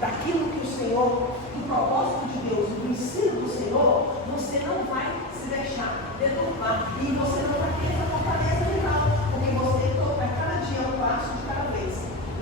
daquilo que o Senhor, do propósito de Deus, do ensino do Senhor, você não vai se deixar deturpar. E você não vai ter essa fortaleza mental, porque você toca cada dia um passo de cada vez.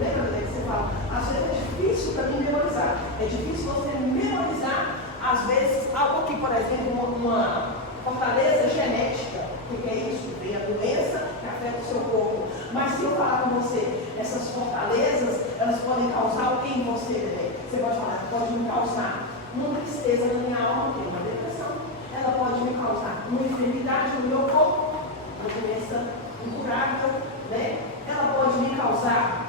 Lembra daí que você fala? Às vezes é difícil para mim memorizar. É difícil você memorizar, às vezes, algo que, por exemplo, uma fortaleza genética. O que é isso? Vem a doença que afeta o seu corpo. Mas se eu falar com você, essas fortalezas, elas podem causar o que em você, bebê? Você pode falar, pode me causar uma tristeza na minha alma, uma depressão. Ela pode me causar uma enfermidade no meu corpo, uma doença incurável, né? Ela pode me causar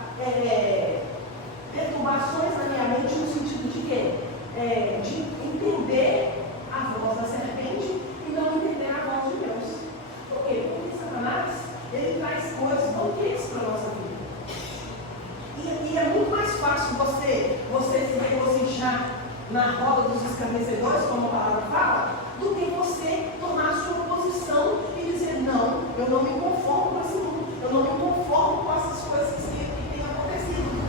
perturbações na minha mente no sentido de quê? De entender a voz da serpente e não entender a voz de Deus. Por quê? Porque Satanás, ele traz coisas não quentes para a nossa vida. E é muito mais fácil você se regocijar na roda dos escarnecedores, como a palavra fala, do que você tomar a sua posição e dizer, não, eu não me conformo com esse mundo, eu não me conformo com essas coisas que têm acontecido.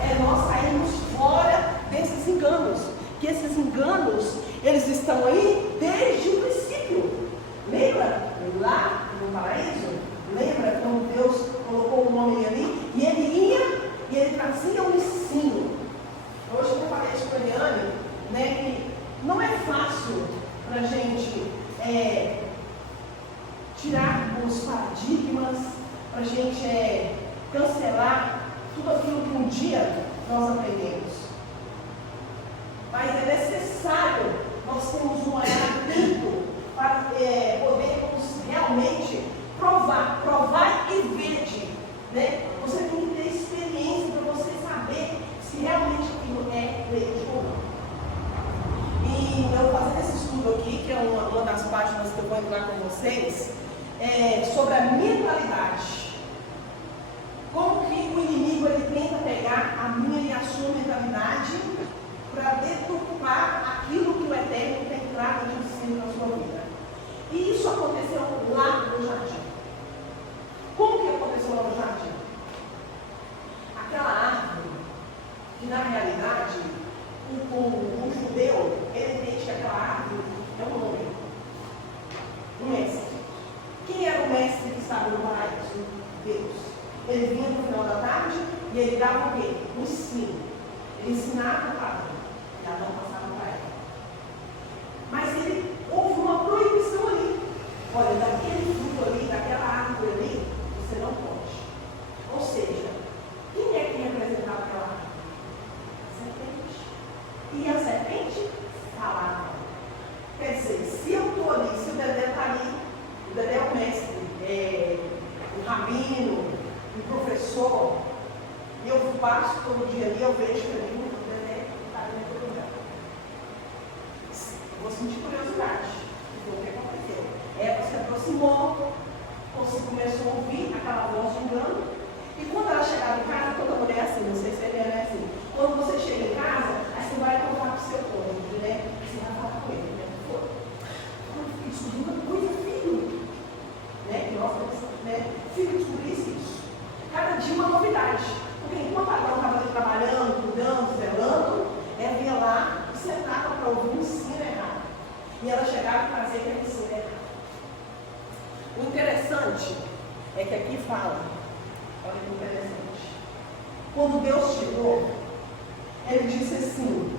É nós sairmos fora desses enganos, que esses enganos, eles estão aí desde o princípio. Lembra lá no paraíso? Lembra quando Deus colocou o homem ali e ele ia e ele trazia um ensino. Hoje eu falei isso com a Eliane, né, que não é fácil para a gente tirar os paradigmas, para a gente cancelar tudo aquilo que um dia nós aprendemos. Mas é necessário nós termos um olhar atento para podermos realmente provar e ver, né? Você tem que ter experiência para você saber se realmente aquilo é leite ou não. E eu fazendo esse estudo aqui, que é uma das páginas que eu vou entrar com vocês, sobre a mentalidade. Como que o inimigo ele tenta pegar a minha e a sua mentalidade para deturpar aquilo que o Eterno tem trago de ensino na sua vida. E isso aconteceu lá no jardim. Como que aconteceu lá no jardim? Aquela árvore, que na realidade, o judeu, ele entende que aquela árvore é um homem, um mestre. Quem era o mestre que estava no paraíso? Deus. Ele vinha no final da tarde e ele dava o quê? Um ensino. Ele ensinava a palavra. E Adão passava para ela. Mas houve uma proibição ali. Olha, daquele fruto ali, daquela árvore ali, você não pode. Ou seja, quem é que representava aquela árvore? A serpente. E a serpente falava. Quer dizer, se eu estou ali, se o Dedé está ali, o Dedé é o mestre, o rabino, o professor, e eu passo todo dia ali, eu vejo que ali o Dedé está ali naquele lugar. Vou sentir curiosidade. O que aconteceu? Ela se aproximou, você começou a ouvir aquela voz de engano, e quando ela chegava em casa, toda mulher é assim, não sei se ele é assim. Quando você chega em casa, aí você vai contar com o seu cônjuge, né? Você vai falar com ele, né? Eu descobri uma coisa, filho. Né? Que nós temos, né? Filho, descobri isso. Cada dia uma novidade. Porque enquanto a Adão estava ali trabalhando, cuidando, zelando, ela ia lá e sentava para ouvir um ensino errado. E ela chegava e fazia aquele ensino errado. O interessante é que aqui fala, olha que interessante. Quando Deus chegou, ele disse assim: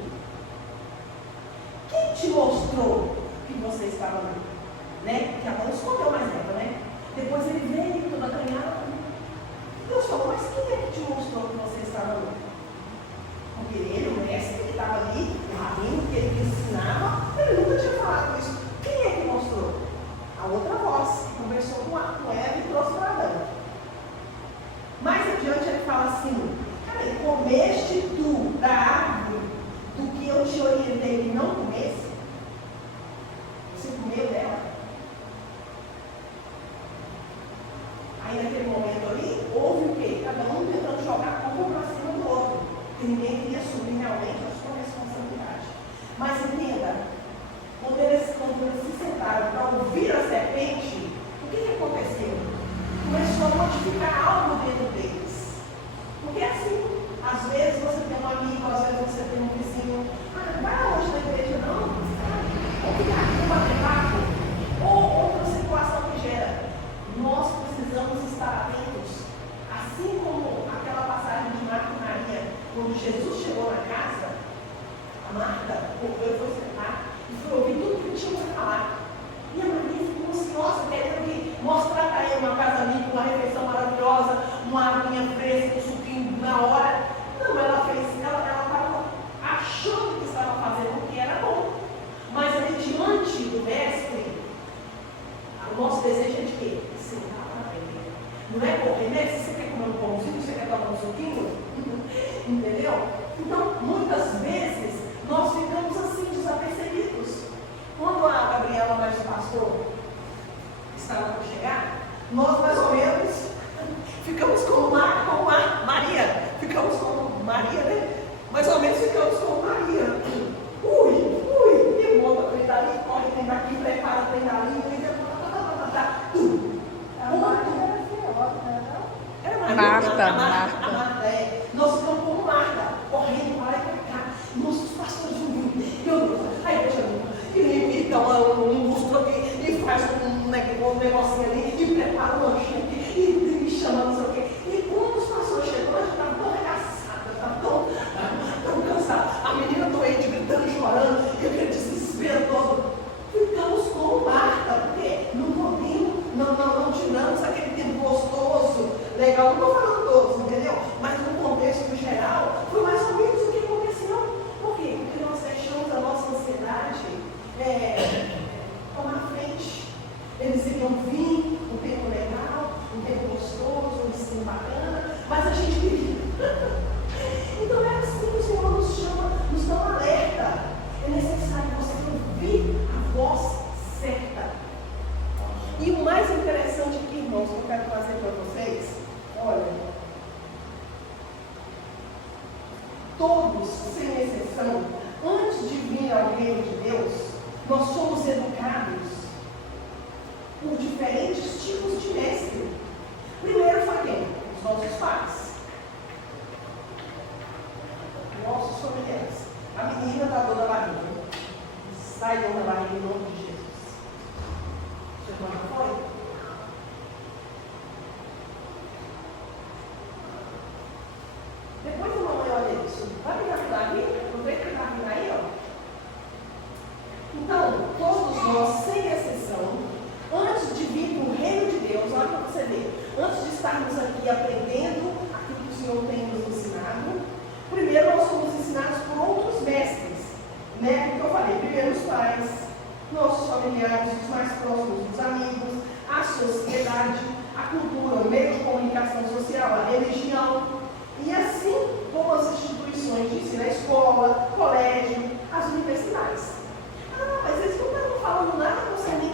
quem te mostrou que você estava ali? Né? Que Adão escondeu mais ela, né? Depois ele veio toda acanhada. Deus falou, mas quem é que te mostrou que você estava ali? Porque ele, o mestre, que estava ali, o rabino, que ele ensinava, ele nunca tinha falado isso. Quem é que mostrou? A outra voz, que conversou com ela e trouxe para Adão. Mais adiante ele fala assim: comeste tu da árvore do que eu te orientei e não comesse? Você comeu dela? Aí naquele momento ali, houve o quê? Cada um tentando jogar a culpa para cima do outro. Porque ninguém queria assumir realmente a sua responsabilidade. Mas entenda, quando eles se sentaram para ouvir a serpente, o que aconteceu? Começou a modificar algo dentro deles. Porque assim, às vezes você tem um amigo, às vezes você quando Jesus chegou na casa, a Marta foi sentar e foi ouvir tudo que ele tinha para falar. E a Maria ficou ansiosa, querendo mostrar para ele uma casa limpa, uma refeição maravilhosa, uma aguinha fresca, um suquinho na hora. Não, ela estava achando que estava fazendo o que era bom. Mas ali diante do mestre, o nosso desejo é de quê? Sentar para aprender. Não é correr, né? Se você quer comer um pãozinho, você quer tomar um suquinho, entendeu? Então, muitas vezes, nós ficamos assim, desapercebidos. Quando a Gabriela, mais o pastor, estava para chegar, nós mais ou menos ficamos como Maria. Ficamos como Maria, né? Mais ou menos ficamos como Maria. Monta trem dali, corre trem daqui, prepara trem dali, Marta, é. Nós ficamos como Marta, correndo para lá e para cá. Nossos pastores vindo, meu Deus, aí e dá um lustre aqui, e faz um negocinho ali, e prepara um lanchinho aqui, e chama não sei o quê. E quando os pastores chegou, eu estava tão arregaçada, estava tão cansada. A menina doente, gritando, chorando, e aquele desespero todo. Ficamos com Marta, porque não podemos, não tiramos aquele tempo gostoso, legal, não estou falando todos, entendeu? Mas no contexto geral, foi mais ou menos o que aconteceu. Por quê? Porque nós deixamos a nossa ansiedade tomar frente. Eles iriam vir, um tempo legal, um tempo gostoso, um ensino bacana, mas a gente vivia. Então é assim que o Senhor nos chama, nos dá um alerta. É necessário você ouvir a voz certa. E o mais interessante aqui, irmãos, que eu quero trazer para vocês, olha, todos, sem exceção, antes de vir ao reino de Deus, nós somos educados por diferentes tipos de mestre. Primeiro foi quem? Os nossos pais. Nossos familiares. A menina da dor da barriga. Saiam da barriga em nome de Jesus. Seu irmão já foi? Depois a mamãe olha isso. Vai me dar aqui? Aproveita que está vindo aí, ó. Então, todos nós, sem exceção, antes de vir para o reino de Deus, olha para você ver, antes de estarmos aqui aprendendo aquilo que o Senhor tem nos ensinado, primeiro nós somos ensinados por outros mestres, né? Como eu falei, primeiro os pais, nossos familiares, os mais próximos, os amigos, a sociedade, a cultura, o meio de comunicação social, a religião, e assim como as instituições de ensino, a escola, colégio, as universidades. Ah, mas eles não estavam falando nada concernente